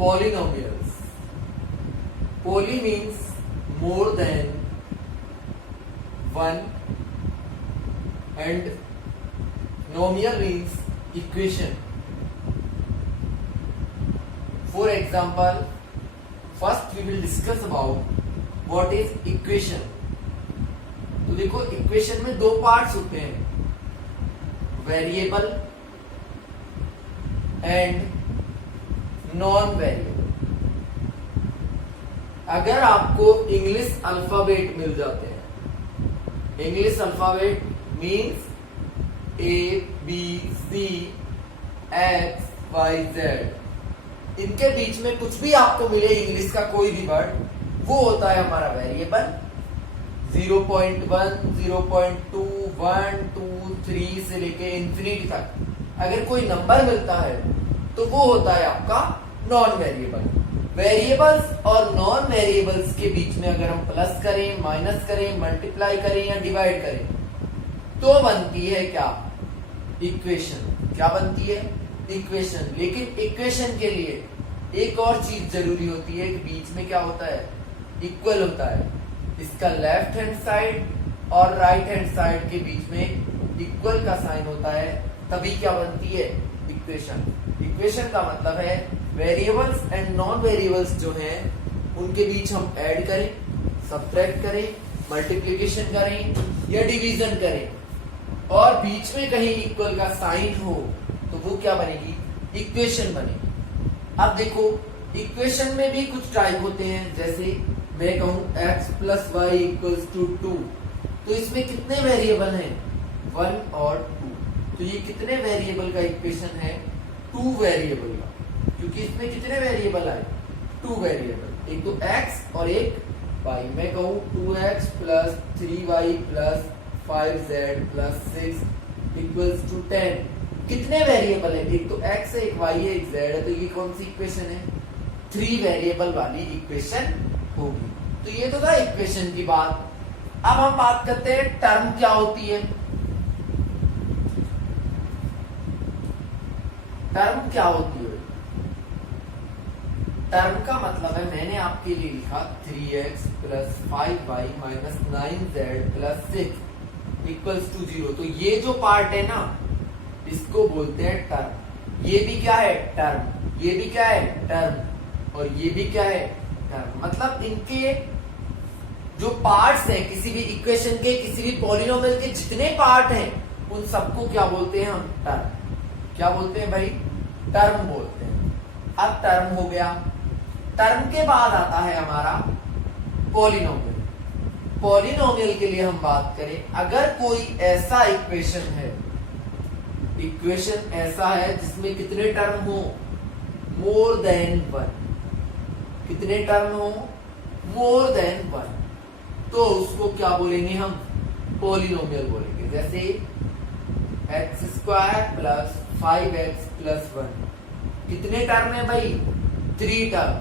polynomials. Poly means more than one and nomial means equation. For example, first we will discuss about what is equation. तो देखो equation में दो parts होते हैं, variable and non variable. अगर आपको English alphabet मिल जाते हैं, English alphabet means A B C X Y Z, इनके बीच में कुछ भी आपको मिले इंग्लिश का कोई भी वर्ड, वो होता है हमारा वेरिएबल. 0.1 0.2 1 2 3 से लेके इंफिनिटी तक अगर कोई नंबर मिलता है तो वो होता है आपका नॉन वेरिएबल. वेरिएबल्स और नॉन वेरिएबल्स के बीच में अगर हम प्लस करें, माइनस करें, मल्टीप्लाई करें या डिवाइड करें तो बनती है क्या? इक्वेशन. क्या बनती है? इक्वेशन. लेकिन इक्वेशन के लिए एक और चीज जरूरी होती है कि बीच में क्या होता है? इक्वल होता है. इसका लेफ्ट हैंड साइड और राइट हैंड साइड के बीच में इक्वल का साइन होता है, तभी क्या बनती है? इक्वेशन. इक्वेशन का मतलब है वेरिएबल्स एंड नॉन वेरिएबल्स जो हैं उनके बीच हम ऐड करें, सब्ट्रैक्ट करें, मल्टीप्लिकेशन करें या डिवीजन करें और बीच में कहीं इक्वल का साइन हो तो वो क्या बनेगी? इक्वेशन बनेगी. अब देखो इक्वेशन में भी कुछ टाइप होते हैं, जैसे मैं कहूं x plus Y equals to 2, तो इसमें कितने वेरिएबल हैं? 1 और 2. तो ये कितने वेरिएबल का इक्वेशन है? 2 वेरिएबल का, क्योंकि इसमें कितने वेरिएबल आए? 2 वेरिएबल, एक तो x और एक y. मैं कहूं 2x plus 3y plus 5z plus 6 equals to 10. कितने वेरिएबल है? एक तो x है, एक y है, एक z है. तो ये कौन सी इक्वेशन है? 3 वेरिएबल वाली इक्वेशन होगी. तो ये तो था इक्वेशन की बात. अब हम बात करते हैं टर्म क्या होती है. टर्म क्या होती है? टर्म का मतलब है, मैंने आपके लिए लिखा 3x plus 5y minus 9z plus 6 equals to 0. तो ये जो पार्ट है ना, इसको बोलते हैं टर्म. ये भी क्या है? टर्म. ये भी क्या है? टर्म. और ये भी क्या है? टर्म. मतलब इनके जो पार्ट्स हैं, किसी भी इक्वेशन के, किसी भी पॉलिनोमियल के जितने पार्ट हैं उन सबको क्या बोलते हैं हम? टर्म. क्या बोलते हैं भाई? टर्म बोलते हैं. अब टर्म हो गया. टर्म के बाद आता है हमारा पॉलिनोमियल. पॉलिनोमियल के लिए हम बात करें, अगर कोई ऐसा इक्वेशन है, इक्वेशन ऐसा है जिसमें कितने टर्म हो? More than 1. कितने टर्म हो? More than 1. तो उसको क्या बोलेंगे हम? पॉलिनोमियल बोलेंगे. जैसे X square plus 5x plus 1, कितने टर्म है भाई? 3 टर्म.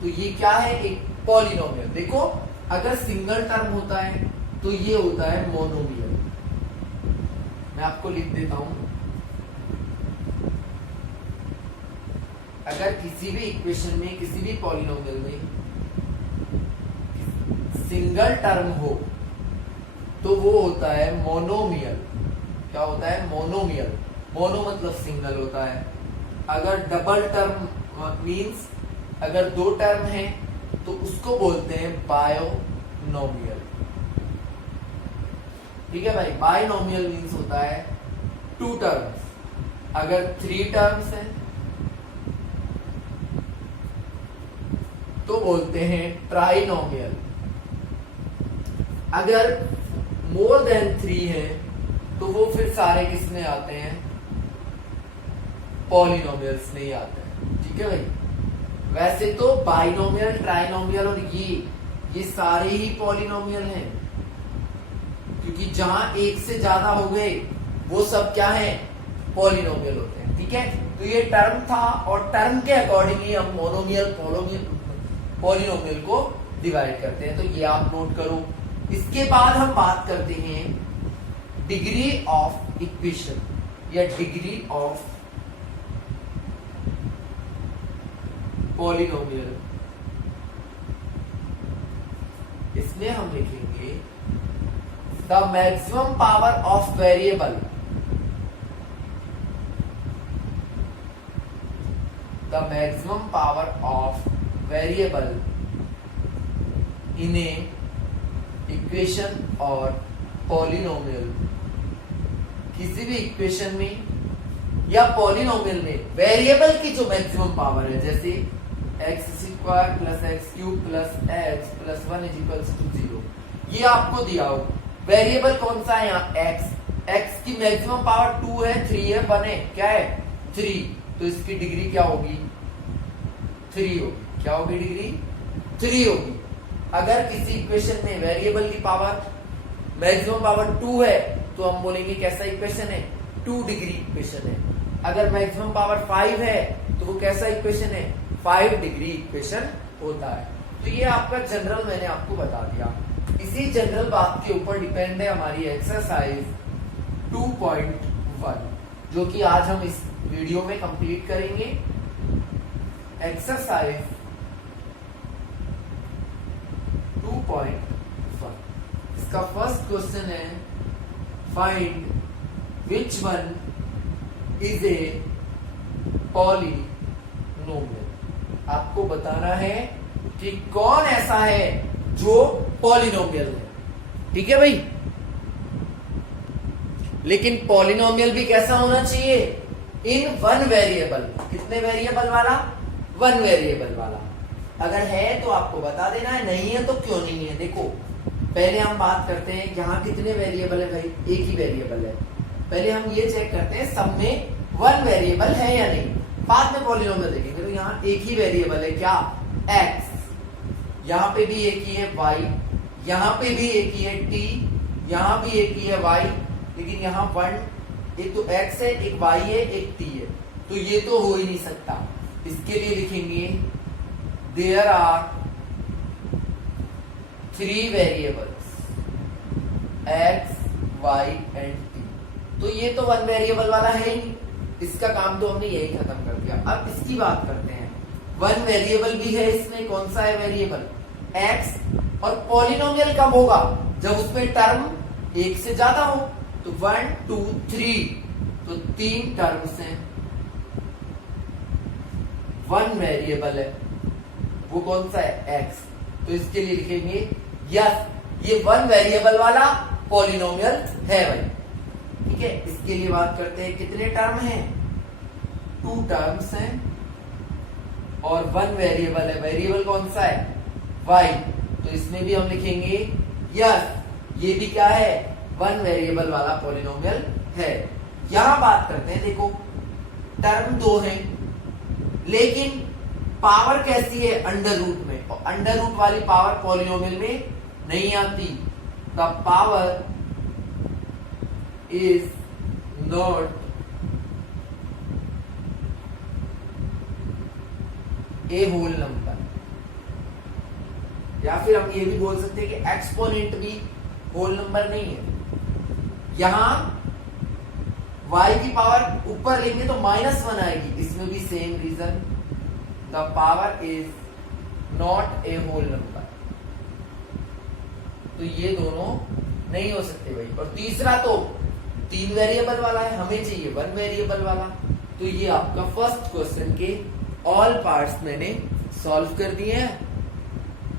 तो ये क्या है? एक पॉलिनोमियल. देखो अगर सिंगल टर्म होता है तो ये होता है मोनोमियल. मैं आपको लिख देता हूं. अगर किसी भी इक्वेशन में, किसी भी पॉलिनोमियल में सिंगल टर्म हो तो वो होता है मोनोमियल. क्या होता है? मोनोमियल. मोनो मतलब सिंगल होता है. अगर डबल टर्म मींस अगर 2 टर्म है तो उसको बोलते हैं बायोनोमियल. ठीक है भाई? बायोनोमियल मींस होता है 2 टर्म्स. अगर 3 टर्म्स है तो बोलते हैं ट्राइनोमियल. अगर मोर देन 3 है तो वो फिर सारे किस में आते हैं? पॉलिनोमियल्स में ही आते हैं. ठीक है भाई? वैसे तो बाइनोमियल, ट्राइनोमियल और ये सारे ही पॉलिनोमियल हैं, क्योंकि जहां एक से ज्यादा हो गए वो सब क्या है? पॉलिनोमियल होते हैं. ठीक है? तो ये टर्म था और टर्म के अकॉर्डिंग ही हम मोनोमियल, पॉलिनोमियल को डिवाइड करते हैं. तो ये आप नोट करो. इसके बाद हम बात करते हैं डिग्री ऑफ इक्वेशन या डिग्री ऑफ पॉलिनोमियल, इसमें हम लिखेंगे the maximum power of variable, the maximum power of variable in A equation और पॉलिनोमियल, किसी भी इक्वेशन में या पॉलिनोमियल में वेरिएबल की जो मैक्सिमम पावर है, जैसे X square plus X cube plus X plus 1 is equals to 0, ये आपको दिया हो। वेरिएबल कौन सा है यहाँ? एक्स। एक्स की मैक्सिमम पावर 2 है, 3 है, 1 है, क्या है? 3। तो इसकी डिग्री क्या होगी? 3 होगी। क्या होगी डिग्री? 3 होगी। अगर किसी इक्वेशन में वेरिएबल की पावर मैक्सिमम पावर 2 है तो हम बोलेंगे कैसा इक्वेशन है? 2 डिग्री इक्वेशन है। अगर मैक्सिमम पावर 5 है तो वो कैसा इक्वेशन है? 5 डिग्री इक्वेशन होता है। तो ये आपका जनरल मैंने आपको बता दिया। इसी जनरल बात के ऊपर डिपेंड है हमारी एक्सरसाइज 2.1, जो कि आज हम इस वीडियो में कंप्लीट करेंगे। एक्सरसाइज 2.1, इसका फर्स्ट क्वेश्चन है find which one is a polynomial. आपको बताना है कि कौन ऐसा है जो पॉलिनोमियल है। ठीक है भाई, लेकिन पॉलिनोमियल भी कैसा होना चाहिए? इन 1 वेरिएबल। कितने वेरिएबल वाला? 1 वेरिएबल वाला। अगर है तो आपको बता देना है, नहीं है तो क्यों नहीं है। देखो पहले हम बात करते हैं यहाँ कितने वेरिएबल है भाई? एक ही वेरिएबल है। पहले हम ये चेक करते हैं सब में 1 वेरिएबल है या नहीं, बाद में पॉलिनोमियल देखेंगे। तो यहाँ एक ही वेरिएबल है, क्या? x। यहाँ पे भी एक ही है y, यहाँ पे भी एक ही है t, यहाँ भी एक ही है y, लेकिन यहाँ 1, एक तो x है, एक y है, एक t है, तो ये तो हो ही नहीं सकता। इसके लिए लिखेंगे there are 3 variables x, y and t। तो ये तो 1 वेरिएबल वाला है ही नहीं, इसका काम तो हमने यही खत्म कर दिया। अब इसकी बात करते हैं। 1 वेरिएबल भी है इसमें, कौन सा है वेरिएबल? x। और पॉलिनोमियल कब होगा? जब उसमें टर्म 1 से ज्यादा हो। तो 1 2 3, तो 3 टर्म्स हैं। 1 वेरिएबल है, वो कौन सा है? x। तो इसके लिए लिखेंगे यस, ये 1 वेरिएबल वाला पॉलिनोमियल है भाई। ठीक है, इसके लिए बात करते हैं कितने टर्म हैं? 2 टर्म्स हैं और 1 वेरिएबल है। वेरिएबल कौन सा है? y। तो इसमें भी हम लिखेंगे यस, ये भी क्या है? 1 वेरिएबल वाला पॉलिनोमियल है। यहां बात करते हैं, देखो टर्म 2 है, लेकिन पावर कैसी है? अंडर रूट में, और अंडर रूट वाली पावर पॉलिनोमियल में नहीं आती। The power is not a whole number, या फिर हम ये भी बोल सकते हैं कि एक्सपोनेंट भी होल नंबर नहीं है। यहां y की पावर ऊपर लेंगे तो -1 आएगी, इसमें भी same reason, the power is not a whole number. तो ये दोनों नहीं हो सकते भाई। और तीसरा तो 3 वेरिएबल वाला है, हमें चाहिए 1 वेरिएबल वाला। तो ये आपका फर्स्ट क्वेश्चन के ऑल पार्ट्स मैंने सॉल्व कर दिए हैं।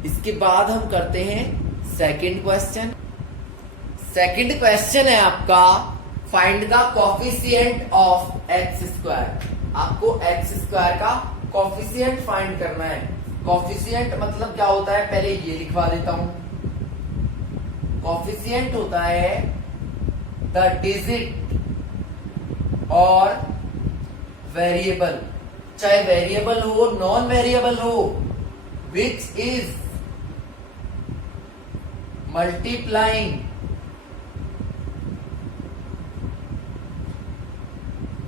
इसके बाद हम करते हैं सेकंड क्वेश्चन। सेकंड क्वेश्चन है आपका find the coefficient of x square. आपको एक्स स्क्वायर का कोफिशिएंट फाइंड करना है। कोफिशिएंट मतलब क्या होता है, पहले ये लिखवा देता हूं। कोफिशिएंट होता है द डिजिट और वेरिएबल, चाहे वेरिएबल हो नॉन वेरिएबल हो, which is multiplying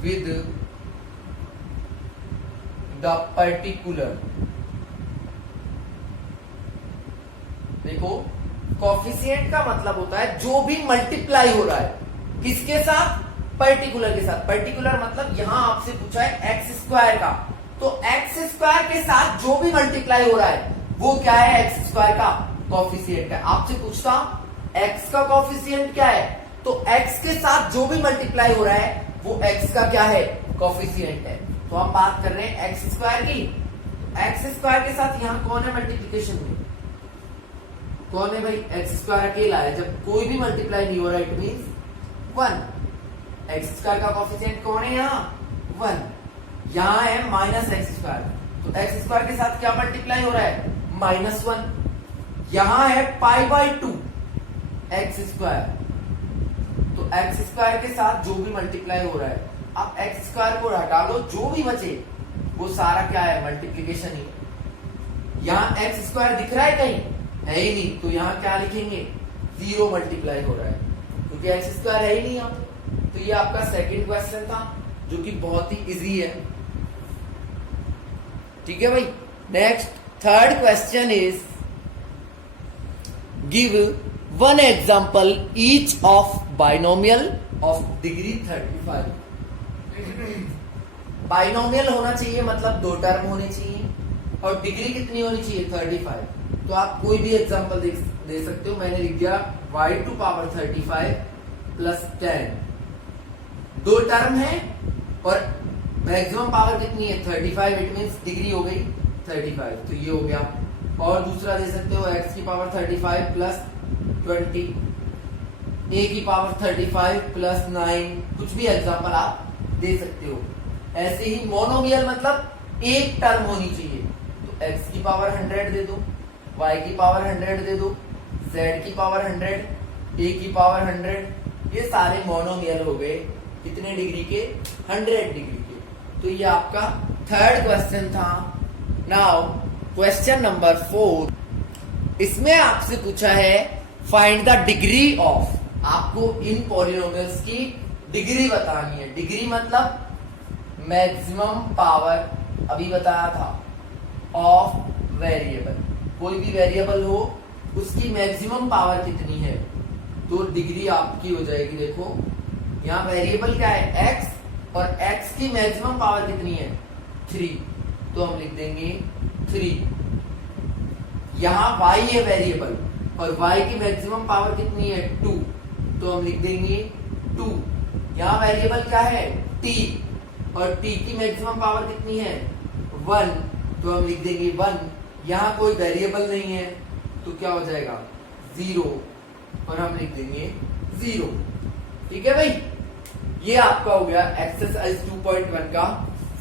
with the particular. देखो कोफिशिएंट का मतलब होता है जो भी मल्टीप्लाई हो रहा है, किसके साथ? पर्टिकुलर के साथ। पर्टिकुलर मतलब यहां आपसे पूछा है एक्स स्क्वायर का, तो एक्स स्क्वायर के साथ जो भी मल्टीप्लाई हो रहा है वो क्या है, एक्स स्क्वायर का कॉफिशिएंट है। आपसे पूछता एक्स का कॉफिशिएंट क्या है, तो एक्स के साथ जो भी मल्टीप्लाई हो रहा है वो एक्स का क्या है, कॉफिशिएंट है। तो हम बात कर रहे हैं एक्स स्क्वायर की। एक्स स्क्वायर के साथ यहां कौन है मल्टीप्लीकेशन में, कौन है भाई, एक्स स्क्वायर अकेला है। जब कोई भी मल्टीप्लाई नहीं हो रहा इट मींस 1। एक्स स्क्वायर का कॉफिशिएंट कौन है, यहाँ 1। यहां है माइनस एक्स स्क्वायर, तो एक्स स्क्वायर के साथ क्या मल्टीप्लाई हो रहा है, -1। यहां है π/2 एक्स स्क्वायर, तो एक्स स्क्वायर के साथ जो भी मल्टीप्लाई हो रहा है, अब एक्स स्क्वायर को हटा लो, जो भी बचे वो सारा क्या है, मल्टीप्लीकेशन ही। यहां एक्स स्क्वायर दिख रहा है कहीं, है ही नहीं, तो यहां क्या लिखेंगे, 0 मल्टीप्लाई हो रहा है क्योंकि एक्स स्क्वायर है ही नहीं यहां पे। तो ये आपका सेकंड क्वेश्चन था जो कि बहुत ही इजी है। ठीक है भाई। Next third question is give one example each of binomial of degree 35। Binomial होना चाहिए मतलब 2 टर्म होने चाहिए, और डिग्री कितनी होनी चाहिए, 35। तो आप कोई भी एग्जांपल दे सकते हो। मैंने लिख दिया y⁵ प्लस 10। 2 टर्म है और मैक्सिमम पावर कितनी है, 35। इट मींस डिग्री हो गई 35, तो ये हो गया। और दूसरा दे सकते हो x⁵ प्लस 20, a⁵ प्लस 9, कुछ भी एग्जांपल आप दे सकते हो। ऐसे ही मोनोमियल मतलब एक टर्म होनी चाहिए, तो x⁵ दे दो, y⁵ दे दो, z⁵ 100, a⁵ ये सारे मोनोमियल हो गए कितने डिग्री के, 100 डिग्री के। तो ये आपका थर्ड क्वेश्चन था। नाउ क्वेश्चन नंबर 4, इसमें आपसे पूछा है फाइंड द डिग्री ऑफ, आपको इन पॉलिनोमियल्स की डिग्री बतानी है। डिग्री मतलब मैक्सिमम पावर, अभी बताया था, ऑफ वेरिएबल। कोई भी वेरिएबल हो उसकी मैक्सिमम पावर कितनी है, तो डिग्री आपकी हो जाएगी। देखो यहाँ वेरिएबल क्या है, x, और x की मैक्सिमम पावर कितनी है, 3, तो हम लिख देंगे 3। यहाँ y है वेरिएबल और y की मैक्सिमम पावर कितनी है, 2, तो हम लिख देंगे 2। यहाँ वेरिएबल क्या है, t, और t की मैक्सिमम पावर कितनी है, 1, तो हम लिख देंगे 1। यहाँ कोई वेरिएबल नहीं है तो क्या हो जाएगा, 0, और हम लिख देंगे 0। ठीक है भाई, ये आपका हो गया एक्सरसाइज 2.1 का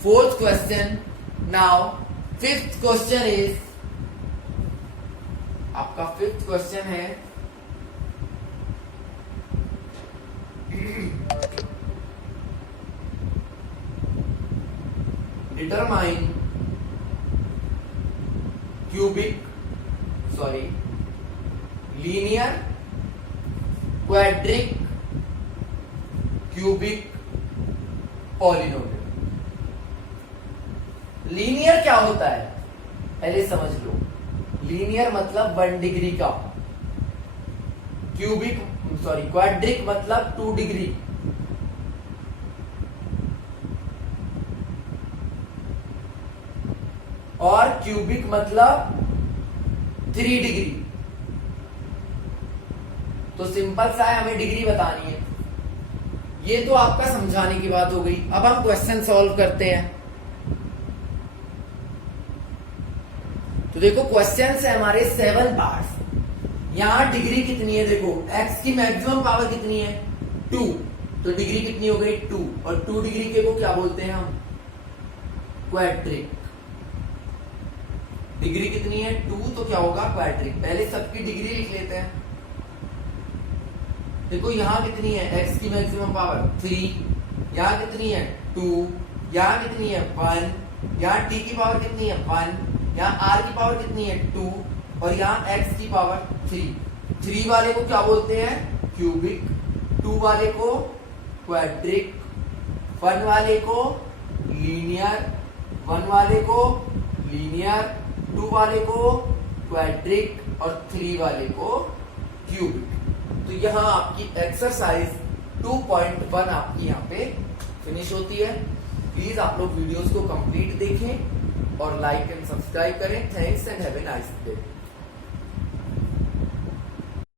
4th question. Now 5th question is, आपका 5th क्वेश्चन है determine linear quadric cubic polynomial. Linear क्या होता है पहले समझ लो। लीनियर मतलब 1 डिग्री का, क्वाड्रिक मतलब 2 डिग्री, और क्यूबिक मतलब 3 डिग्री। तो सिंपल सा है, हमें डिग्री बतानी है। ये तो आपका समझाने की बात हो गई। अब हम क्वेश्चन सॉल्व करते हैं। तो देखो क्वेश्चन है हमारे 7 पार्ट्स। यहां डिग्री कितनी है, देखो x की मैक्सिमम पावर कितनी है, 2, तो डिग्री कितनी हो गई 2, और 2 डिग्री के को क्या बोलते हैं हम, क्वाड्रिक। डिग्री कितनी है 2, तो क्या होगा क्वाड्रिक। पहले सबकी डिग्री लिख लेते हैं। देखो यहाँ कितनी है, x की मैक्सिमम पावर 3, यहाँ कितनी है 2, यहाँ कितनी है 1, यहाँ t की पावर कितनी है 1, यहाँ r की पावर कितनी है 2, और यहाँ x की पावर 3। 3 वाले को क्या बोलते हैं, क्यूबिक, 2 वाले को क्वाड्रिक, 1 वाले को लीनियर, 1 वाले को लीनियर, 2 वाले को क्वाड्रिक, और 3 वाले को क्यूबिक। तो यहाँ आपकी एक्सरसाइज 2.1 आपकी यहाँ पे फिनिश होती है। प्लीज आप लोग वीडियोस को कंप्लीट देखें और लाइक एंड सब्सक्राइब करें। Thanks and have a nice day.